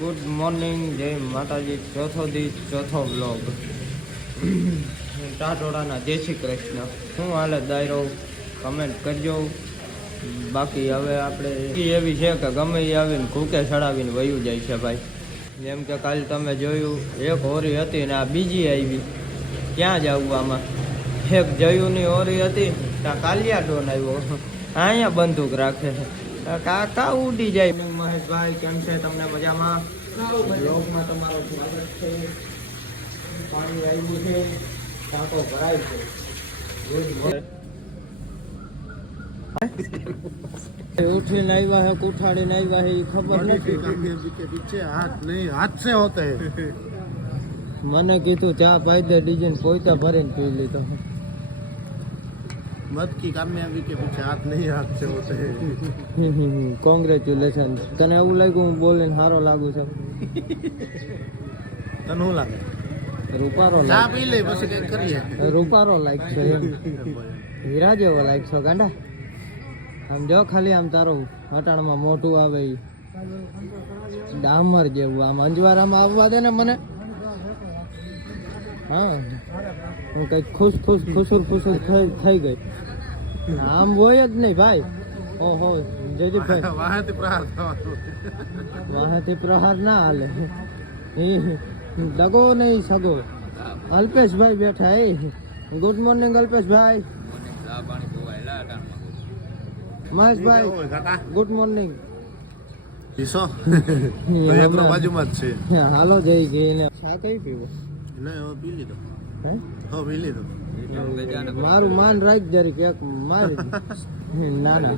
Good morning, જય માતાજી. ચોથો દી ચોથો બ્લોગ. ટાટોડાના જય શ્રી કૃષ્ણ. શું હાલે દાયરો કમેન્ટ કરજો. બાકી હવે આપણે એવી છે કે ગમે એ આવીને કૂકે ચડાવીને વયું જાય છે ભાઈ. જેમ કે કાલે તમે જોયું એક હોરી હતી ને આ બીજી આવી. ક્યાં જવું આમાં? એક જયુની હોરી હતી ત્યાં કાલિયા ડોન આવ્યો, અહીંયા બંદૂક રાખે છે. કાકા ઉડી જાય. મહેશભાઈ કેમ છે? તમને મજામાં? બ્લોગમાં તમારું સ્વાગત છે. પાણી આવ્યું છે, ટાંકો ભરાય છે. उठीने આવ્યા है, उठाड़ीने આવ્યા है, खबर नहीं के पीछे हाथ नहीं, हाथ से होते हैं. મને કીધું ચા પાઈ દે ડીજે ને પોઈતા ભરીને પી લીધો. मत की कामयाबी के पीछे हाथ नहीं, हाथ से होते हैं. કોંગ્રેચ્યુલેશન. તને એવું લાગ્યું હું બોલીને સારો લાગુ છું? તને શું લાગે? રૂપારો ચા પી લે પછી કઈ કરીએ. રૂપારો લાઈક છે એમ. હીરા જેવો લાઈક છો ગાંડા. આમ જો ખાલી આમ તારું હટાણમાં મોટું આવે ઈ ડામર જેવું. આમ અંજવારામાં આવવા દે ને મને. હા, હું કઈક ખુશુર થઈ ગઈ. આમ હોય જ નહીં ભાઈ. ઓહો જયદીપભાઈ, વાહથી પ્રહાર ના હાલે. દગો નહીં સગો. અલ્પેશભાઈ બેઠા. ગુડ મોર્નિંગ અલ્પેશભાઈ. મહેશભાઈ ગુડ મોર્નિંગ. બાજુમાં જ છે. હાલો જઈ ગઈ. ચા કઈ પીવો? પી લીધો. પી લીધો. મારું માન રાખ જરી ક્યાંક મારી. ના ના,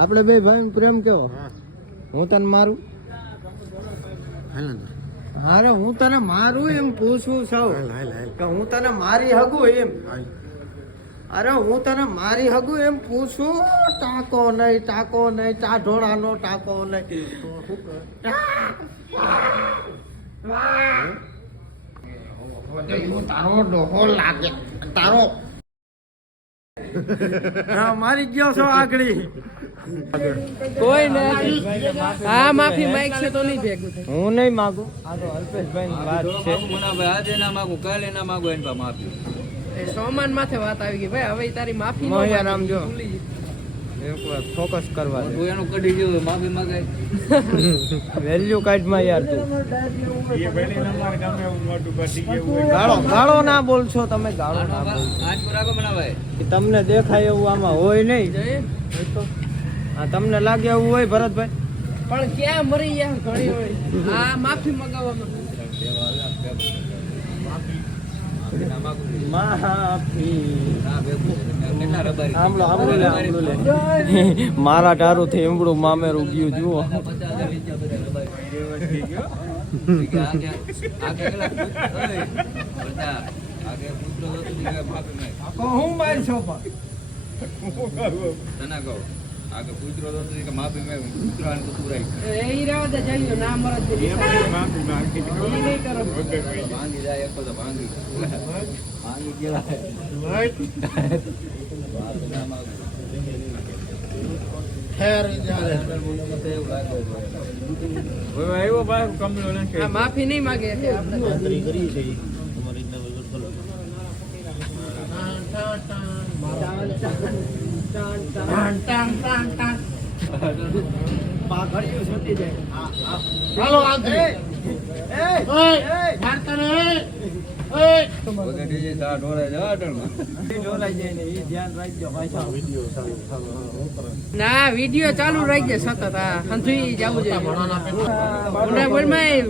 આપણે બે ભાઈ પ્રેમ કેવો? હું તને મારું. હારે હું તને મારું એમ પૂછું છું કે હું તને મારી હગું એમ. અરે હું તને મારી હગું એમ પૂછું. ટાંકો નહીં, ટાંકો નહીં, ટાઢોળાનો ટાંકો નહીં. તારો ડોહો લાગે તારો. હા, મારી ગયો છો આગળી. કોઈ નથી. હા, માફી માંગ છે તો નહીં ભેગું થાય. હું નહીં માંગુ. આ તો અલ્પેશભાઈ ની વાત છે. આજે ના માંગુ, કાલે ના માંગુ, એની પાસે માફી. સોમાન માથે વાત આવી ગઈ ભાઈ. હવે તારી માફી મોહિયા નામ જો એકવાર ફોકસ કરવા દે. તું એનું કઢી ગયું માફી માંગાય. વેલ્યુ કાઢમાં યાર તું. ગાળો ના બોલશો તમે. ગાળો ના બોલશો. આજ પર આગળ બનાવાય. તમને દેખાય એવું આમાં હોય નહીં. હા, તમને લાગે એવું હોય ભરતભાઈ? પણ ક્યાં મરી ગયા ઘણી હોય. હા, માફી મંગાવવામાં મારા ટારું થી એમડું મામેરું ગયું જુઓ. હું મારી છો આગળ કૂતરો તો કે માફી માંગ, કૂતરાને તો તું રાખ. એ ઈરાવા દે જઈયો ના મરદ દે. નહીં કરો. ભાંગી જાય એક તો ભાંગી ગયેલા. આ માફી નહીં માગે છે પાઘડીઓ છૂટી જાય. હાલો આગળ. ના વિડિયો ચાલુ રાખજે સતત. હા, હંધુઈ જવું જોઈએ.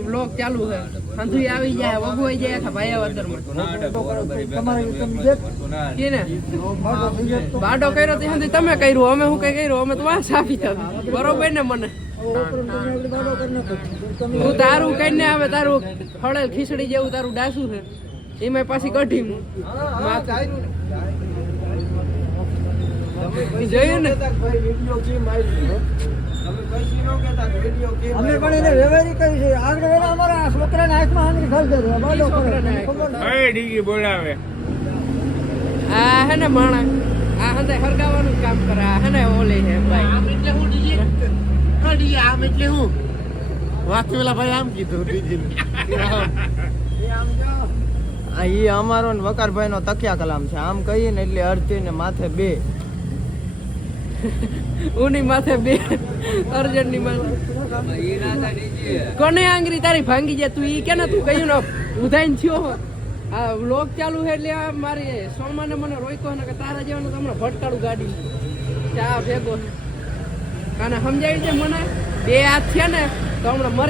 બ્લોગ ચાલુ છે. હંધુઈ આવી જાય, વગુ આવી જાય આખા ભાયાવદર માં. કેને બાડો કર્યો તે હંધુઈ તમે કર્યું, અમે શું કઈ કર્યું? અમે તો વાત સાફી થતી. બરોબર ને? મને તું તારું કઈ ને આવે, તારું ફળેલ ખીચડી જેવું તારું ડાસું છે એમાં પાછી કઢી જોયું ને. અમે પણ એને વ્યવહારિક કરી છે. આગળ અમારા છોકરાના હાથમાં આંગળી ખાઈ બોલાવે. આ હે ને માણસ આ હંદે હરગાવાનું કામ કરે. આ હે ને ઓલી હે ભાઈ. આમ એટલે હું વાંચી પેલા ભાઈ આમ કીધું બીજી એ અમારો ને વકારભાઈ નો તકિયા કલામ છે. આમ કહીએ ને એટલે અડધી ને માથે 2. ઉની માથે 2 અર્જન્ટ ની માથે કોને આંગળી તારી ભાંગી જાય તું ઈ કે ને તું કહ્યું ને ઉધાઈને થયો આ વ્લોગ ચાલુ છે એટલે આ મારી સોમાને મને રોક્યો ને કે તારા જેવાનું તમને ભટકાડું ગાડી ચા ભેગો કાને સમજાવી છે મને 2 હાથ છે ને તો હમણાં મરી